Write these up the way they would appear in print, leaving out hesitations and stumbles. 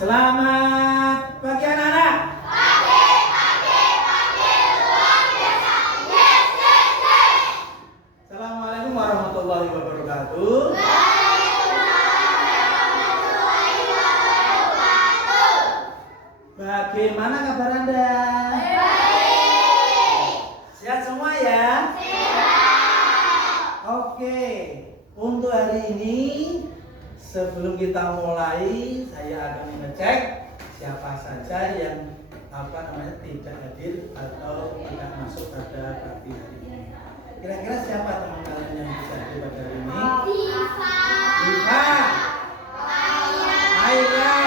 Selamat pagi anak-anak. Pagi, luar biasa. Yes, yes, yes. Assalamualaikum warahmatullahi wabarakatuh. Waalaikumsalam warahmatullahi wabarakatuh. Bagaimana kabar Anda? Baik. Sehat semua ya? Sehat. Oke. Untuk hari ini sebelum kita mulai, saya akan mengecek siapa saja yang tidak hadir atau tidak masuk pada pagi hari ini. Kira-kira siapa teman kalian yang bisa hadir pada hari ini? Diva, Aira,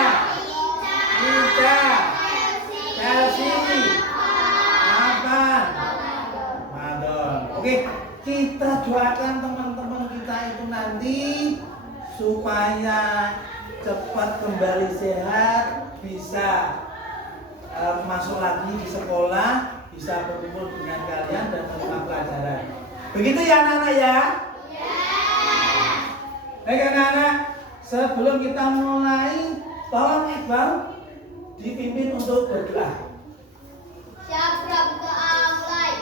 Ica, Chelsea, Aban, Madon. Oke, kita doakan teman-teman kita itu nanti supaya cepat kembali sehat, bisa masuk lagi di sekolah, bisa berkumpul dengan kalian dan melakukan pelajaran. Begitu ya anak-anak ya? Baik anak-anak, sebelum kita mulai, tolong Iqbal dipimpin untuk berdoa. Siapa berdoa mulai?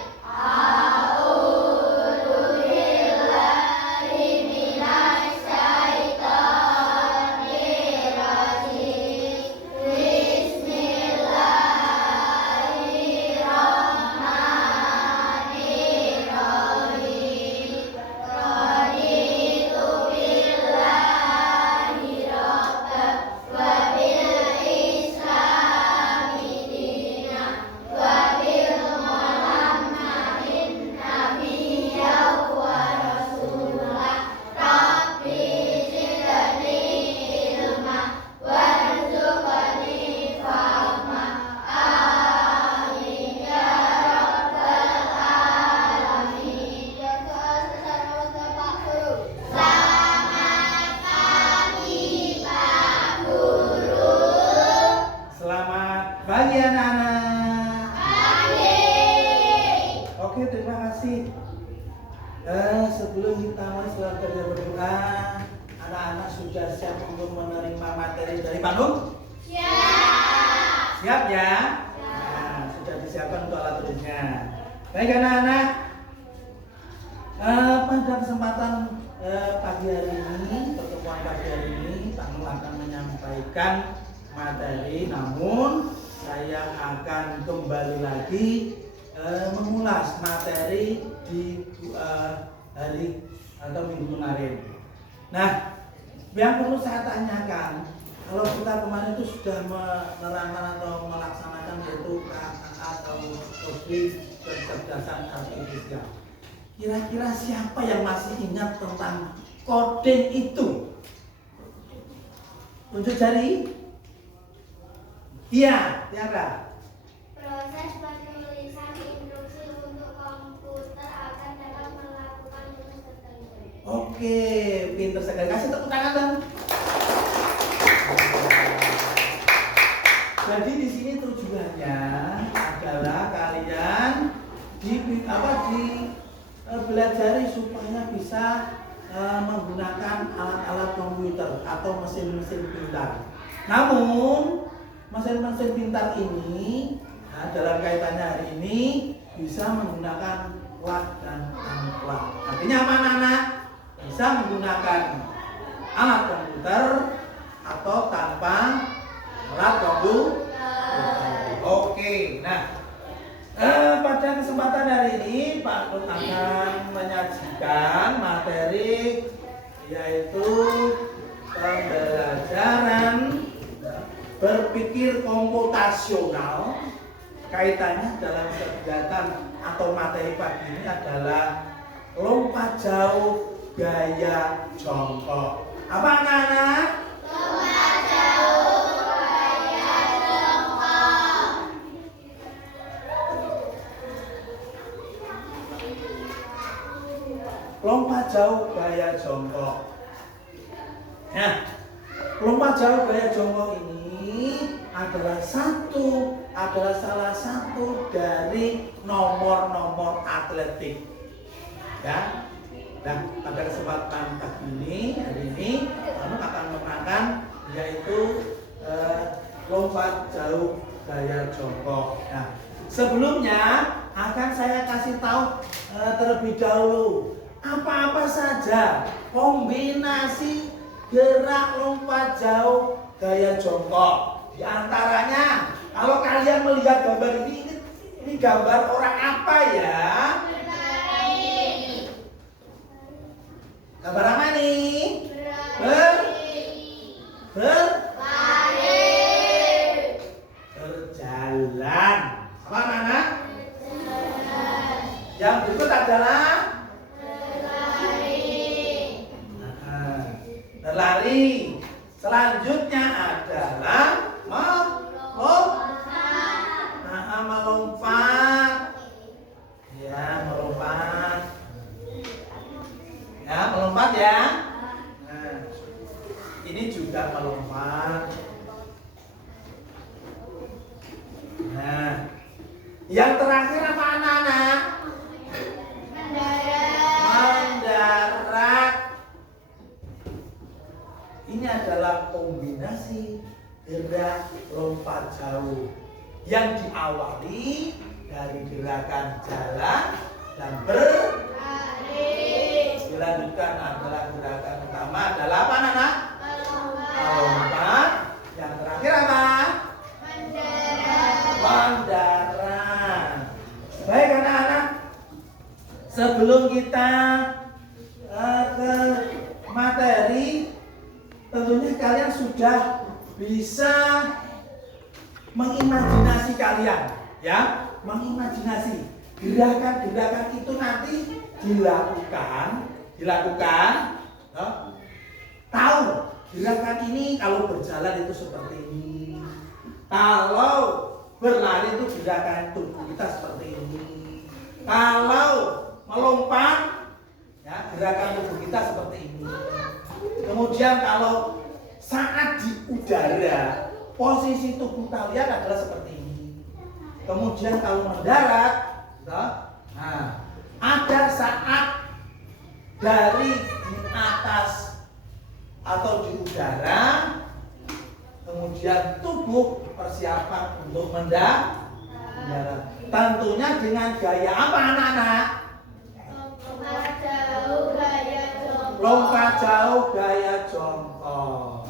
Pagi anak-anak. Oke, terima kasih. Sebelum kita mulai selanjutnya berdoa, anak-anak sudah siap untuk menerima materi dari Pak Nur? Siap ya? Nah, sudah disiapkan untuk alat tulisnya. Baik anak-anak, pada kesempatan pagi hari ini, pertemuan pagi hari ini, Pak Nur akan menyampaikan materi, namun saya akan kembali lagi mengulas materi di hari atau minggu kemarin. Nah, yang perlu saya tanyakan, kalau kita kemarin itu sudah menerangkan atau melaksanakan yaitu KAA atau kode kecerdasan artifisial, kira-kira siapa yang masih ingat tentang coding itu? Tunjuk jari. Iya, Tiara. Proses penulisan instruksi untuk komputer akan dapat melakukan tugas tertentu. Oke, pinter sekali. Kasih tepuk tangan dong. Jadi di sini tujuannya adalah kalian belajari supaya bisa menggunakan alat-alat komputer atau mesin-mesin pintar. Namun mesin-mesin pintar ini dalam kaitannya hari ini bisa menggunakan plat dan unplat. Artinya apa anak-anak? Bisa menggunakan alat komputer atau tanpa alat komputer. Oke, nah pada kesempatan hari ini Pak Nur akan menyajikan materi yaitu pembelajaran berpikir komputasional. Kaitannya dalam kegiatan atau materi pagi ini adalah lompat jauh gaya jongkok. Apa anak-anak? Lompat jauh gaya jongkok. Lompat jauh gaya jongkok. Nah, lompat jauh gaya jongkok ini adalah salah satu dari nomor-nomor atletik. Ya. Dan pada kesempatan pagi ini, hari ini, kamu akan menerangkan yaitu lompat jauh gaya jongkok. Nah, sebelumnya akan saya kasih tahu terlebih dahulu apa-apa saja kombinasi gerak lompat jauh gaya jongkok. Di antaranya, kalau kalian melihat gambar ini gambar orang apa ya? Gambar apa nih? Berjalan. Apa anak-anak? Yang berikut adalah berlari. Selanjutnya adalah melompat. Ya, melompat. Ya, melompat ya. Nah, ini juga melompat. Nah, yang terakhir apa anak-anak? Mendarat. Ini adalah kombinasi gerak lompat jauh yang diawali dari gerakan jalan dan berlari. Dilanjutkan adalah gerakan utama adalah apa anak-anak? Melompat. Yang terakhir apa? Mendarat. Baik anak-anak, sebelum kita ke materi, tentunya kalian sudah bisa mengimajinasi kalian, ya, mengimajinasi gerakan-gerakan itu nanti dilakukan, no? Tahu gerakan ini kalau berjalan itu seperti ini, kalau berlari itu gerakan tubuh kita seperti ini, kalau melompat, ya, gerakan tubuh kita seperti ini. Kemudian kalau saat di udara, posisi tubuh kalian adalah seperti ini. Kemudian kalau mendarat, nah, ada saat dari di atas atau di udara, kemudian tubuh persiapan untuk mendarat. Tentunya dengan gaya apa anak-anak? Lompat jauh gaya jongkok.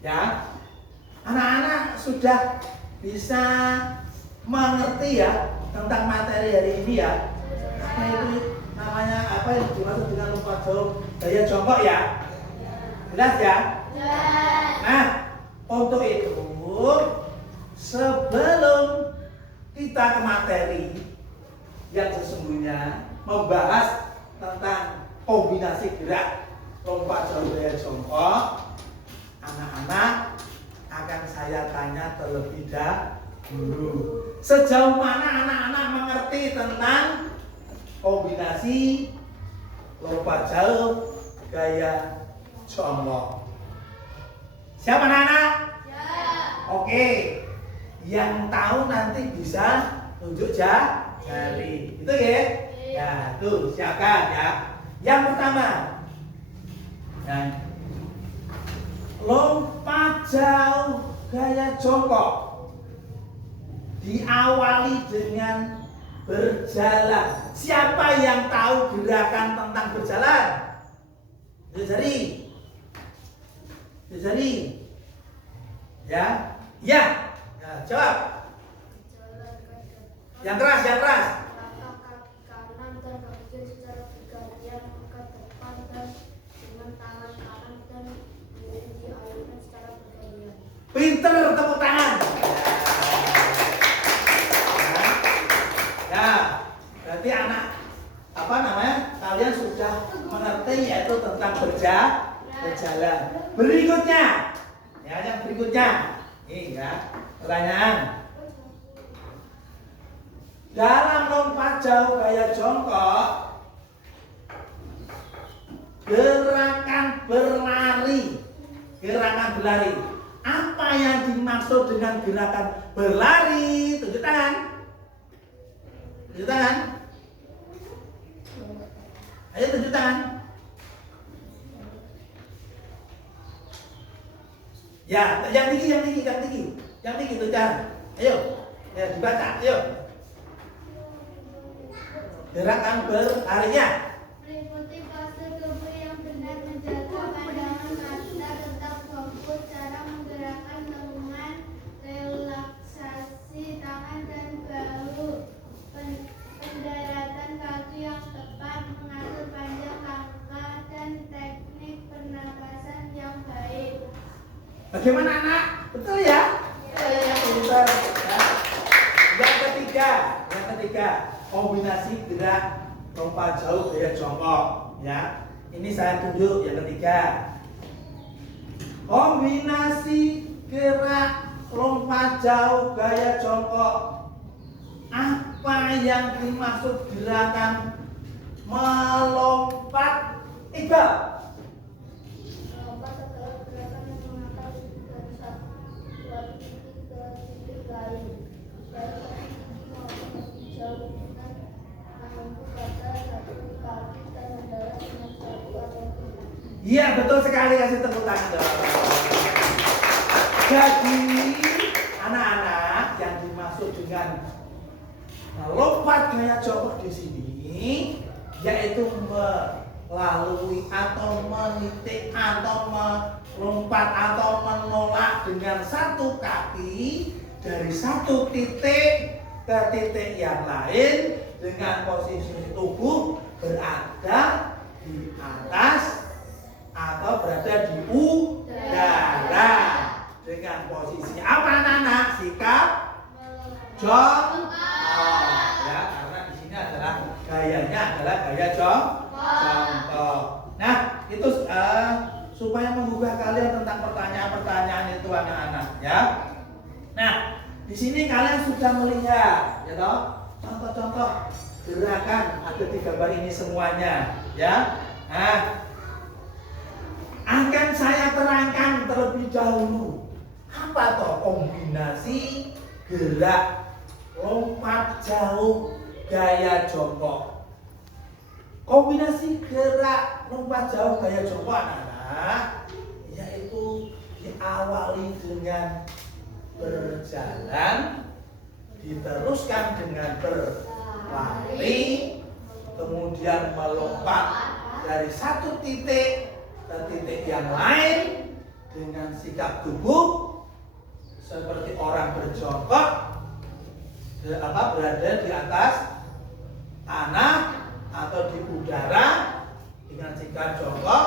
Ya, anak-anak sudah bisa mengerti ya tentang materi hari ini ya. Apa itu namanya, apa yang dimaksud dengan lompat jauh gaya jongkok ya? Jelas ya? Nah, untuk itu sebelum kita ke materi yang sesungguhnya membahas tentang kombinasi gerak lompat jauh gaya jongkok, anak-anak akan saya tanya terlebih dahulu. Sejauh mana anak-anak mengerti tentang kombinasi lompat jauh gaya jongkok? Siapa anak-anak? Oke, yang tahu nanti bisa tunjuk jari. Itu ya? Ya, tuh siapkan ya. Yang pertama, nah, lompat jauh gaya jongkok diawali dengan berjalan. Siapa yang tahu gerakan tentang berjalan? Jari. Ya, ya. Nah, jawab. Yang keras, yang keras. Kanan terjun secara bergantian ke depan dan dengan tangan kanan dan kiri dialirkan secara bergantian. Pinter, tepuk tangan. Ya, berarti anak apa namanya? Kalian sudah mengerti yaitu tentang berjalan. Berikutnya, ya, yang berikutnya, ini ya, pertanyaan. Dalam lompat jauh gaya jongkok, gerakan berlari. Apa yang dimaksud dengan gerakan berlari? Tunjuk tangan. Ayo tunjuk tangan. Ya, yang tinggi. Yang tinggi tulisan. Ayo, ya dibaca. Ayo. Gerakan berlarinya. Meliputi postur tubuh yang benar, menjaga pandangan mata tetap fokus, cara menggerakkan lengan, relaksasi tangan dan bahu, pendaratan kaki yang tepat, mengatur panjang langkah, dan teknik pernapasan yang baik. Bagaimana anak? Betul ya? Ya, pintar. Ya. Yang ketiga, kombinasi gerak lompat jauh gaya jongkok. Ya, ini saya tunjuk yang ketiga. Kombinasi gerak lompat jauh gaya jongkok. Apa yang dimaksud gerakan melompat? Iqbal. Melompat adalah gerakan yang mengangkat dari suatu titik ke titik lain, baik lebih tinggi maupun lebih jauh, dengan menunggu pada satu kaki dan mendarat dengan suatu atau tidak. Iya, betul sekali, kasih tepuk tangan dong. Jadi anak-anak yang dimaksud dengan lompat gaya jongkok di sini yaitu melalui atau menitik atau melompat atau menolak dengan satu kaki dari satu titik ke titik yang lain dengan posisi tubuh berada di atas atau berada di udara dengan posisi apa anak-anak? Sikap jongkok. Ya, karena di sini adalah gayanya adalah gaya jongkok. Nah, itu supaya menggugah kalian tentang pertanyaan-pertanyaan itu anak-anak ya. Nah, di sini kalian sudah melihat ya toh contoh-contoh gerakan ada di gambar ini semuanya ya. Nah, akan saya terangkan terlebih dahulu apa toh kombinasi gerak lompat jauh gaya jongkok. Kombinasi gerak lompat jauh gaya jongkok anak-anak yaitu diawali dengan berjalan, diteruskan dengan berlari, kemudian melompat dari satu titik ke titik yang lain dengan sikap tubuh seperti orang berjongkok berada di atas tanah atau di udara dengan sikap jongkok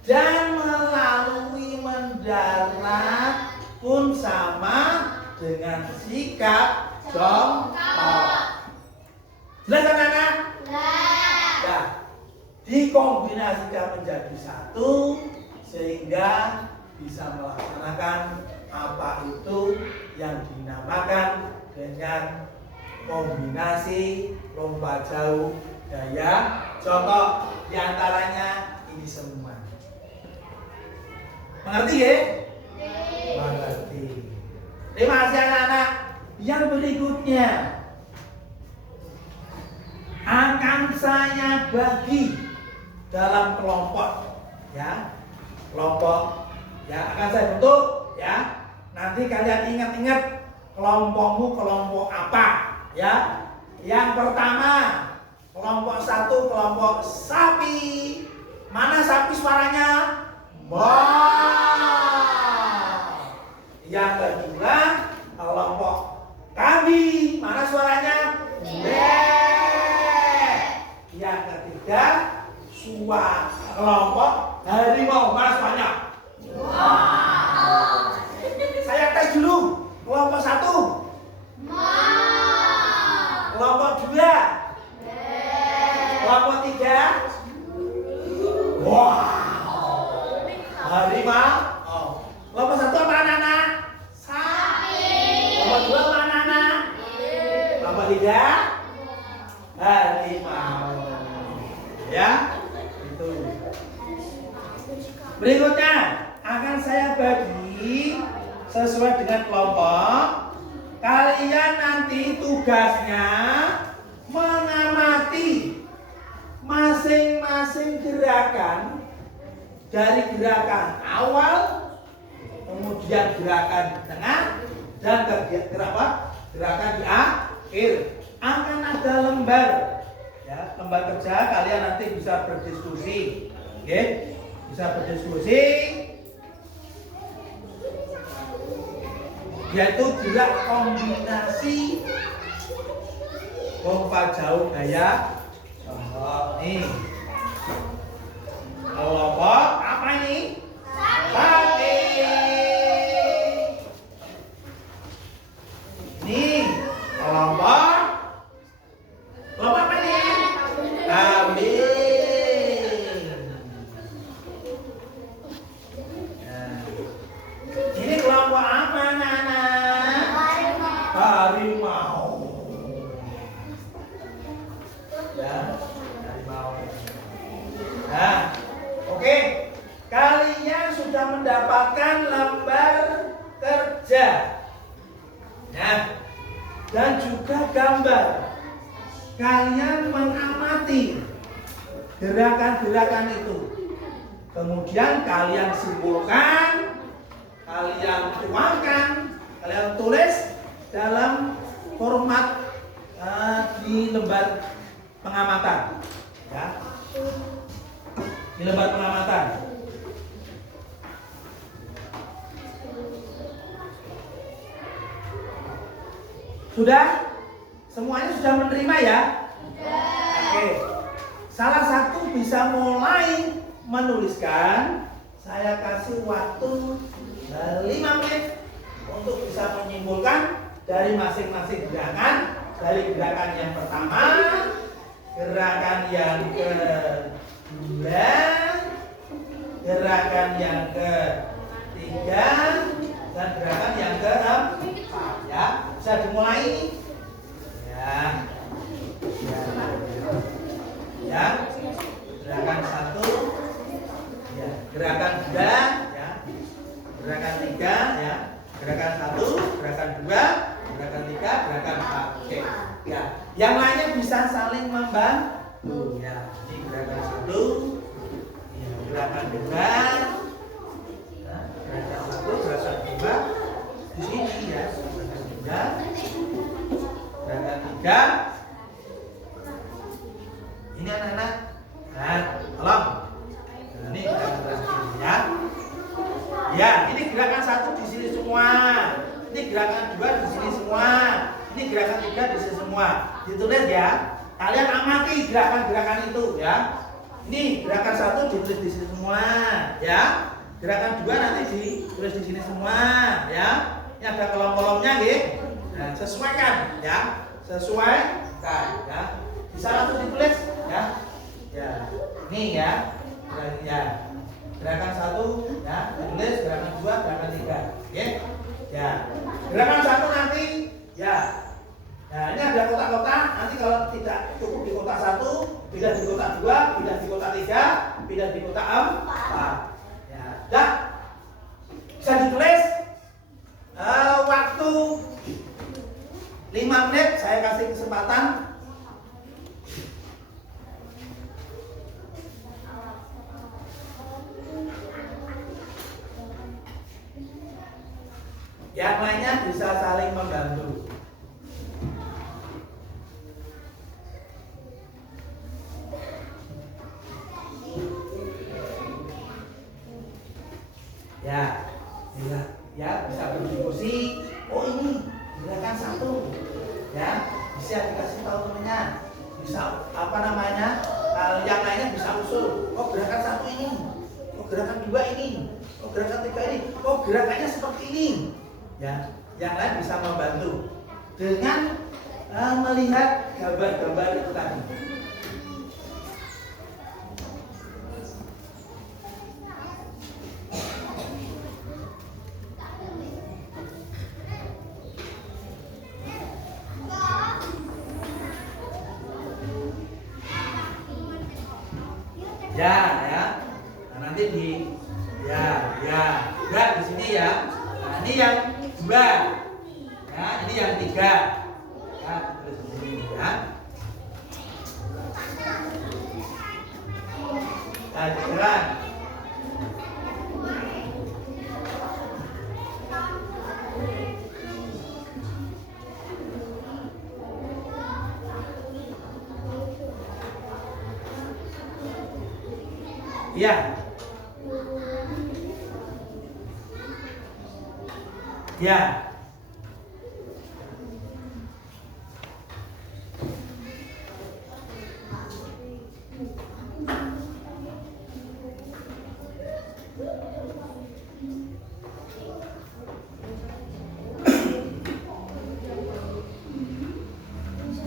dan melalui mendarat pun sama dengan sikap jongkok. Jelas anak-anak? Ya, dikombinasikan menjadi satu sehingga bisa melaksanakan apa itu yang dinamakan dengan kombinasi lompat jauh gaya jongkok. Di antaranya ini semua. Mengerti ya? Mengerti. Terima kasih anak-anak. Yang berikutnya akan saya bagi dalam kelompok ya. Kelompok ya akan saya bentuk ya. Nanti kalian ingat-ingat kelompokmu kelompok apa ya. Yang pertama kelompok satu kelompok sapi. Mana sapi suaranya? Ba. Yang kedua kelompok kambing. Mana suaranya? Be. Yang ketiga kelompok harimau. Mana suaranya? Saya tes dulu. Kelompok satu. Kelompok dua. Kelompok tiga. Wow. Harimau. Oh. Kelompok satu apa anak-anak? Sapi. Kelompok dua apa anak-anak? Kelompok tiga. Harimau. Ya. Itu. Berikutnya akan saya bagi sesuai dengan kelompok. Kalian nanti tugasnya mengamati masing-masing gerakan dari gerakan awal, kemudian gerakan tengah, Dan gerakan di akhir akan ada lembar. Ya, lembar kerja kalian nanti bisa berdiskusi. Oke? Bisa berdiskusi. Yaitu gerak kombinasi pompa jauh gaya contoh nih. Kelompok apa ini? Sate. Ini kelompok apa ini? Kambing. Nah, ini kelompok apa, Nana? Harimau. Ya, harimau. Nah, oke. Kalian sudah mendapatkan lembar kerja. Nah, dan juga gambar. Kalian mengamati gerakan-gerakan itu. Kemudian kalian simpulkan, kalian tuangkan, kalian tulis dalam format di lembar pengamatan. Ya. Di lembar pengamatan. Sudah? Semuanya sudah menerima ya? Oke. Salah satu bisa mulai menuliskan. Saya kasih waktu 5 menit untuk bisa menyimpulkan dari masing-masing gerakan. Dari gerakan yang pertama, gerakan yang kedua, gerakan yang ketiga, dan gerakan yang keempat. Ya, bisa dimulai. Ya, ya, gerakan 1, ya, gerakan 2, ya, gerakan 3, ya, gerakan 1, gerakan 2, gerakan 3, gerakan 4. Oke, ya, yang lainnya bisa saling membantu. Ya, ini gerakan 1, ya, gerakan 2, ya, gerakan 1, gerakan 2, di sini ya, gerakan 3. Gerakan 3. Ini anak-anak. Nah, tolong. Nah, ini gerakan terakhir ya. Ya, ini gerakan 1 di sini semua. Ini gerakan 2 di sini semua. Ini gerakan 3 di sini semua. Ditulis ya. Kalian amati gerakan-gerakan itu ya. Ini gerakan 1 ditulis di sini semua ya. Gerakan 2 nanti ditulis di sini semua ya. Ini ada kolom-kolomnya gitu. Nah, sesuaikan ya, sesuaikan ya. Bisa langsung ditulis ya. Ya, ini ya. Ya. Gerakan 1 ya, ditulis gerakan 2, gerakan 3. Oke. Ya. Gerakan 1 nanti ya. Nah, ini ada kotak-kotak. Nanti kalau tidak cukup di kotak 1, pindah di kotak 2, pindah di kotak 3, pindah di kotak 4. Ya. Dah. Bisa ditulis waktu 5 menit, saya kasih kesempatan. Yang lainnya bisa saling membantu. Ya, bisa berdiskusi. Oh, ini gerakan 1. Ya, bisa dikasih tahu temennya. Bisa yang lainnya bisa usul. Oh, gerakan 1 ini. Oh, gerakan 2 ini. Oh, gerakan 3 ini. Oh, gerakannya seperti ini. Ya, yang lain bisa membantu dengan melihat gambar-gambar itu tadi. Ya. Nah, nanti enggak di sini ya. Nah, ini yang 2. Ya, ini yang 3. Ya, terus di sini ya. Nah, jalan. Iya. Ya.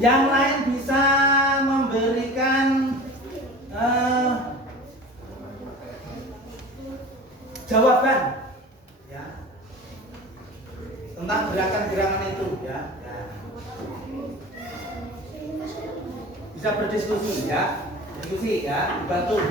Yang lain bisa memberikan jawaban ya tentang gerakan-gerakan itu ya. Bisa berdiskusi ya, diskusi ya, dibantu.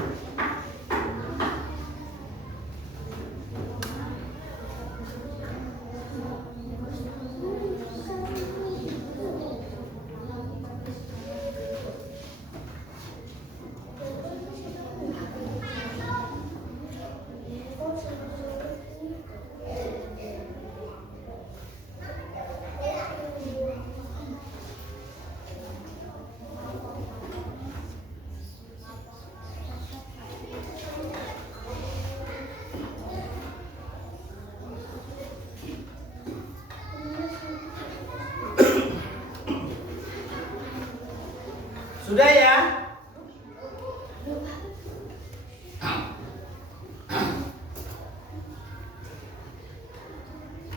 Sudah ya?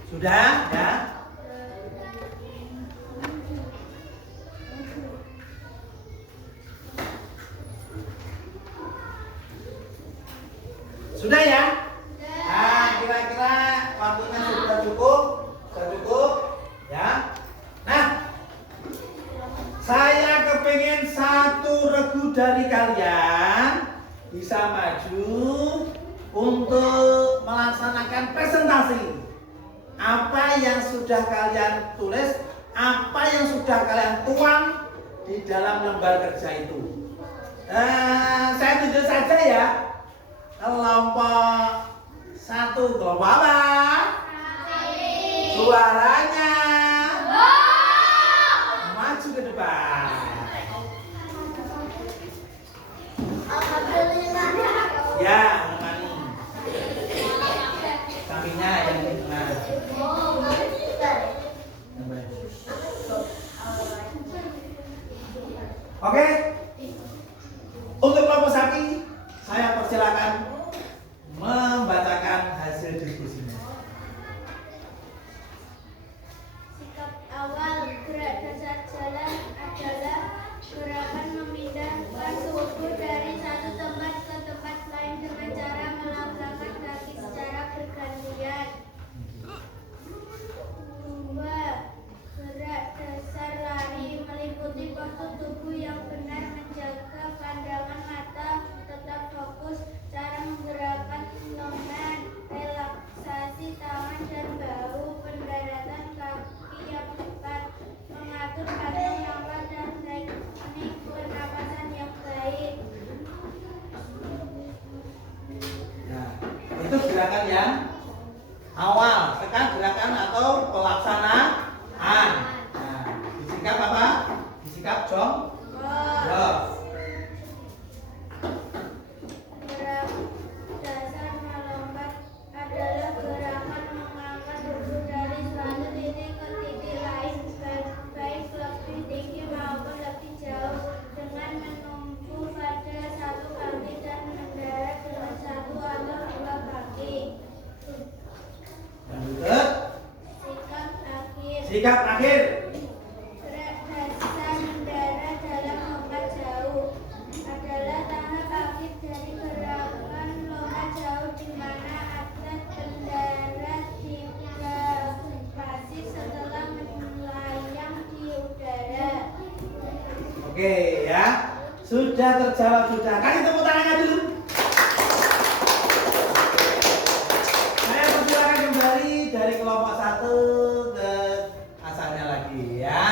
Sudah ya? Sudah ya? Nah, kira-kira waktunya sudah cukup? Sudah cukup? Ya? Nah, saya kepengen satu regu dari kalian bisa maju untuk melaksanakan presentasi. Apa yang sudah kalian tulis, apa yang sudah kalian tuang di dalam lembar kerja itu. Saya tunjuk saja ya. Kelompok 1, kelompok apa? Suaranya maju ke depan. Ya, menemani. Sampingnya yang di tengah. Oke. Untuk kelompok sapi, saya persilakan membacakan hasil diskusinya. Sikap awal gerak dasar jalan adalah gerakan memindahkan tubuh dari satu tempat ke tempat lain dengan cara melangkahkan kaki secara bergantian. 2. Gerak dasar lari meliputi postur tubuh yang benar, menjaga pandangan mata tetap fokus, cara menggerakkan lengan, relaksasi tangan dan bahu, pendaratan kaki yang tepat, mengatur kantong nafas dan teknik pernapasan yang baik. Nah, itu gerakan yang awal. Sekarang gerakan atau pelaksanaan. Nah, disikap apa? Disikap jongkok. Gerak dasar melompat adalah gerakan mengangkat tubuh dari suatu titik ke titik lain, baik lebih tinggi maupun lebih jauh, dengan menumpu pada satu kaki dan mendarat dengan satu atau dua kaki. Lanjut. Sikap akhir. Sikap akhir. Gerak dasar mendarat dalam lompat jauh adalah tahap akhir dari gerakan lompat jauh, di mana atlet mendarat hingga pasif setelah melayang di udara. Oke ya. Sudah terjawab sudah. Kasih tepuk tangannya dulu. Saya persilakan kembali dari kelompok 1 ke asalnya lagi ya.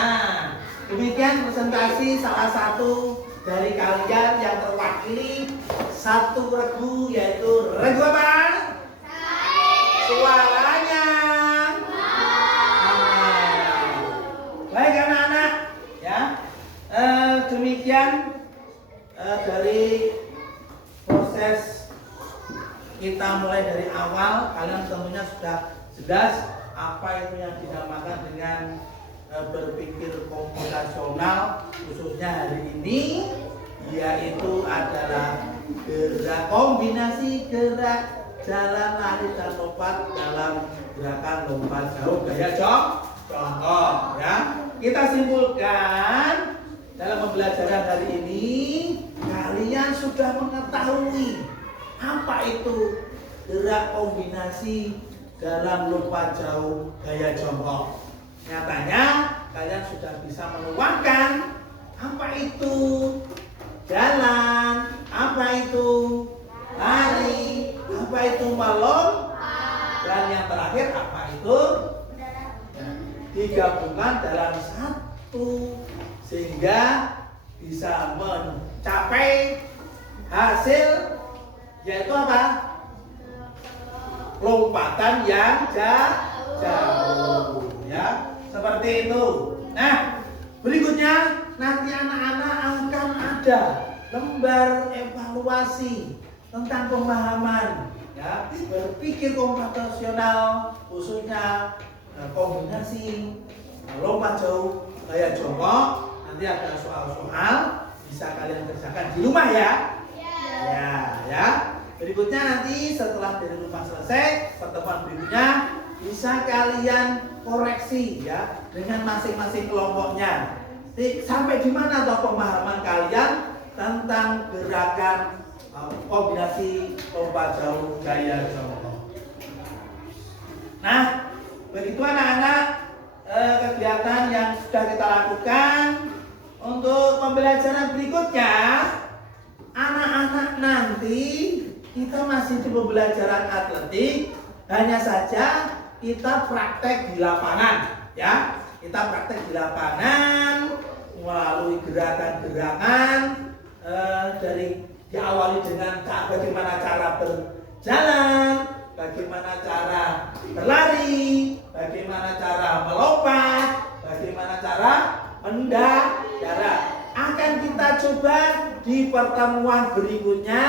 Demikian presentasi salah satu dari kalian yang terwakili satu regu, yaitu regu apa? Suaranya. Baik anak-anak ya. Demikian dari proses kita mulai dari awal. Kalian tentunya sudah jelas apa itu yang dinamakan dengan berpikir komputasional, khususnya hari ini, yaitu adalah kombinasi gerak jalan, lari, dan lompat dalam gerakan lompat jauh gaya contoh ya. Kita simpulkan dalam pembelajaran hari ini kalian sudah mengetahui apa itu gerak kombinasi dalam lompat jauh gaya jongkok. Nyatanya kalian sudah bisa menuangkan apa itu jalan, apa itu lari, apa itu melompat, dan yang terakhir apa itu digabungkan dalam satu sehingga bisa mencapai hasil, yaitu apa? Lompatan yang jauh ya, seperti itu. Nah, berikutnya nanti anak-anak akan ada lembar evaluasi tentang pemahaman ya, berpikir komputasional, khususnya kombinasi lompat jauh gaya jongkok. Nanti ada soal-soal bisa kalian kerjakan di rumah ya. Ya. Berikutnya nanti setelah dari rumah selesai, pertemuan berikutnya bisa kalian koreksi ya dengan masing-masing kelompoknya. Sampai di mana toh pemahaman kalian tentang gerakan kombinasi lompat jauh gaya jongkok. Nah, begitu anak-anak kegiatan yang sudah kita lakukan. Untuk pembelajaran berikutnya, anak-anak nanti kita masih di pembelajaran atletik, hanya saja kita praktek di lapangan ya. Kita praktek di lapangan melalui gerakan-gerakan dari diawali dengan bagaimana cara berjalan, bagaimana cara berlari, bagaimana cara melompat, bagaimana cara mendarat. Akan kita coba di pertemuan berikutnya.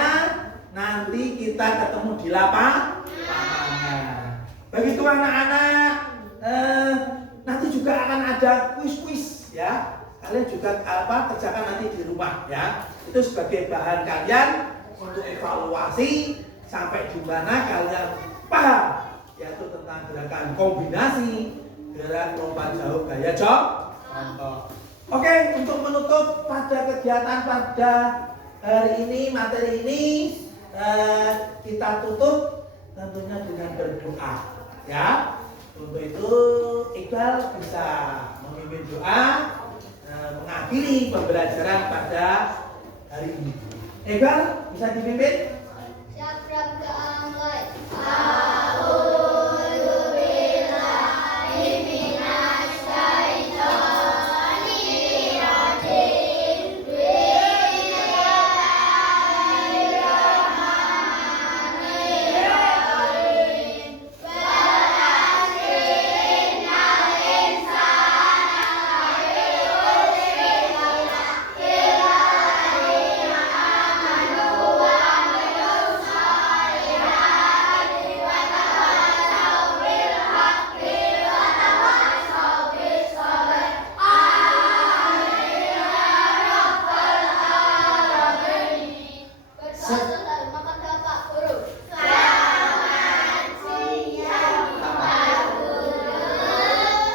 Nanti kita ketemu di lapangan. Begitu anak-anak, nanti juga akan ada kuis-kuis ya. Kalian juga kerjakan nanti di rumah ya. Itu sebagai bahan kalian untuk evaluasi sampai di mana kalian paham, yaitu tentang gerakan kombinasi gerak lompat jauh gaya contoh. Oke, untuk menutup pada kegiatan pada hari ini, materi ini kita tutup tentunya dengan berdoa ya. Untuk itu Iqbal bisa memimpin doa mengakhiri pembelajaran pada hari ini. Iqbal bisa dipimpin? Siap mulai.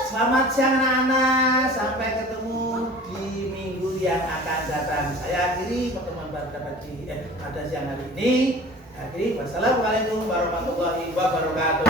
Selamat siang anak-anak, sampai ketemu di minggu yang akan datang. Saya akhiri pertemuan pada siang hari ini. Wassalamualaikum warahmatullahi wabarakatuh.